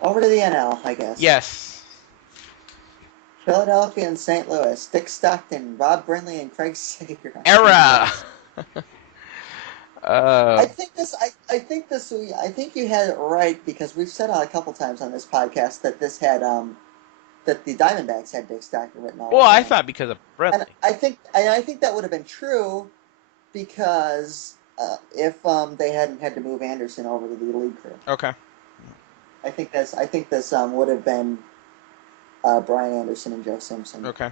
Over to the NL, I guess. Yes. Philadelphia and St. Louis. Dick Stockton, Rob Brinley, and Craig Sager on Era. TBS. uh, I think you had it right because we've said a couple times on this podcast that this had that the Diamondbacks had Dick Stockton written all well, over I them, thought because of and Bradley. I think that would have been true because if they hadn't had to move Anderson over to the league crew, Okay. I think this would have been Brian Anderson and Joe Simpson. Okay.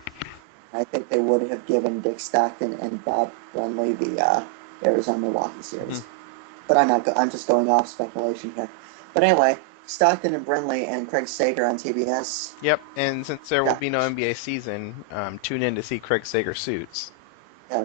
I think they would have given Dick Stockton and Bob Brenly the Arizona Milwaukee series. But I'm not. I'm just going off speculation here. But anyway, Stockton and Brenly and Craig Sager on TBS. Yep. And since there will Yeah, be no NBA season, tune in to see Craig Sager suits. yeah,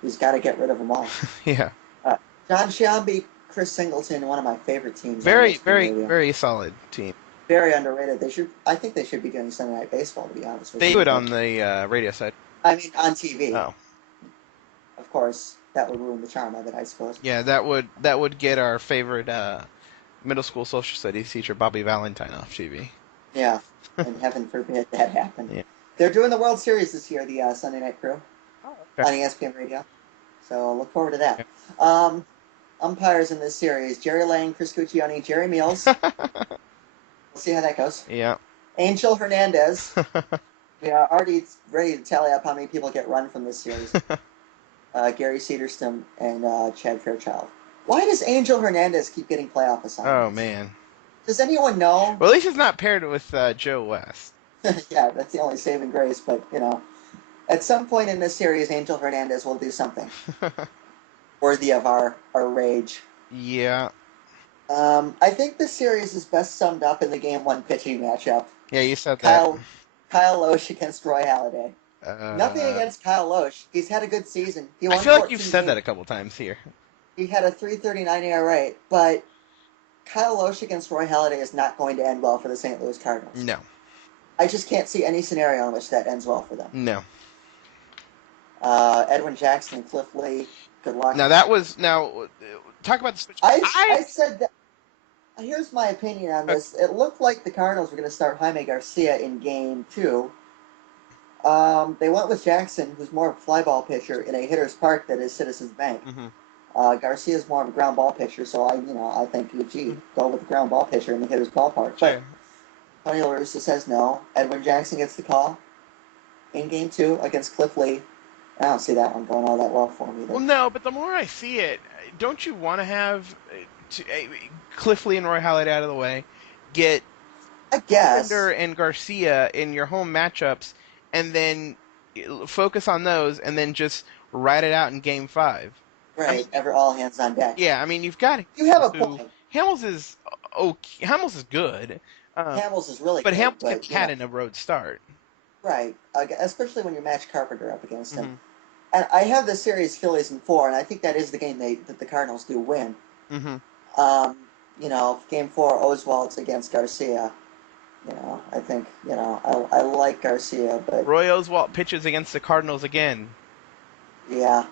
he's got to get rid of them all. Yeah. Uh, John Sciambi, Chris Singleton, one of my favorite teams on Very, ESPN very, Radio. very solid team. Very underrated. They should. I think they should be doing Sunday Night Baseball. To be honest with They you, do it on the radio side. I mean, on TV. Oh. Of course, that would ruin the charm of it, I suppose. Yeah, that would get our favorite middle school social studies teacher Bobby Valentine off TV. Yeah, and heaven forbid that happened. Yeah. They're doing the World Series this year, the Sunday Night Crew, Okay. on ESPN Radio. So look forward to that. Yeah. Umpires in this series: Jerry Lang, Chris Cuccione, Jerry Meals. We'll see how that goes. Yeah. Angel Hernandez. We are already ready to tally up how many people get run from this series. Gary Cederstrom and Chad Fairchild. Why does Angel Hernandez keep getting playoff assignments? Oh man. Does anyone know? Well, at least it's not paired with Joe West. Yeah, that's the only saving grace. But at some point in this series, Angel Hernandez will do something worthy of our rage. Yeah. I think this series is best summed up in the Game 1 pitching matchup. Yeah, you said Kyle Loesch against Roy Halladay. that. Nothing against Kyle Loesch. He's had a good season. He won I feel like 14 you've said games. that a couple times here. He had a 3.39 ERA, but Kyle Loesch against Roy Halladay is not going to end well for the St. Louis Cardinals. No. I just can't see any scenario in which that ends well for them. No. Edwin Jackson and Cliff Lee, good luck. Now talk about the switch. I said that. Here's my opinion on this. It looked like the Cardinals were going to start Jaime Garcia in Game 2. They went with Jackson, who's more of a fly ball pitcher in a hitter's park that is Citizens Bank. Mm-hmm. Garcia's more of a ground ball pitcher, so I think go with the ground ball pitcher in the hitter's ballpark. But Tony La Russa says no. Edwin Jackson gets the call in Game 2 against Cliff Lee. I don't see that one going all that well for him either. Well, no, but the more I see it, don't you want to have Cliff Lee and Roy Halladay out of the way, get I guess Bender and Garcia in your home matchups, and then focus on those, and then just ride it out in Game 5. Right, all hands on deck. Yeah, I mean, you've got You have a point. Hamels is okay. Hamels is good. Hamels is really but good. Hamels can be had in a road start. Right, especially when you match Carpenter up against him. Mm-hmm. And I have the series Phillies in 4, and I think that is the game that the Cardinals do win. Mm-hmm. Game 4, Oswald's against Garcia. I think, I like Garcia, but... Roy Oswalt pitches against the Cardinals again. Yeah.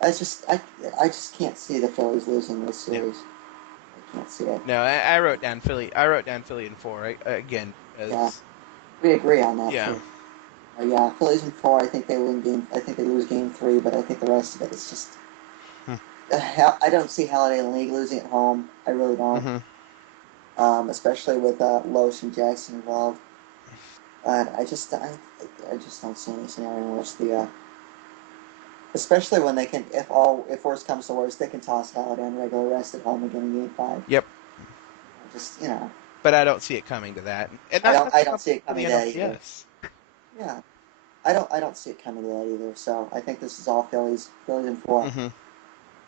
I just can't see the Phillies losing this series. I can't see it. No, I wrote down Philly. I wrote down Philly in 4 again. Yeah. We agree on that, Yeah. too. Yeah, Phillies in 4, I think they lose Game 3, but I think the rest of it is just... I don't see Halladay in the league losing at home. I really don't. Mm-hmm. Especially with Loesch and Jackson involved. And I just don't see any scenario in which especially when they can, if worst comes to worst, they can toss Halladay on regular rest at home again in Game 5. Yep. Just, But I don't see it coming to that. And I don't see it coming to that either. Yes. Yeah. I don't see it coming to that either. So I think this is all Phillies in 4. Mm-hmm.